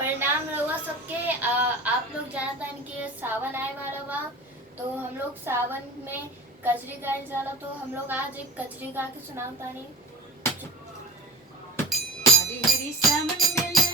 परिणाम रहुआ सबके आप लोग जानता है कि सावन आए वाला बा। तो हम लोग सावन में कजरी गाए जाला। तो हम लोग आज एक कजरी गा के सुनावतानी। हरी हरी सावन में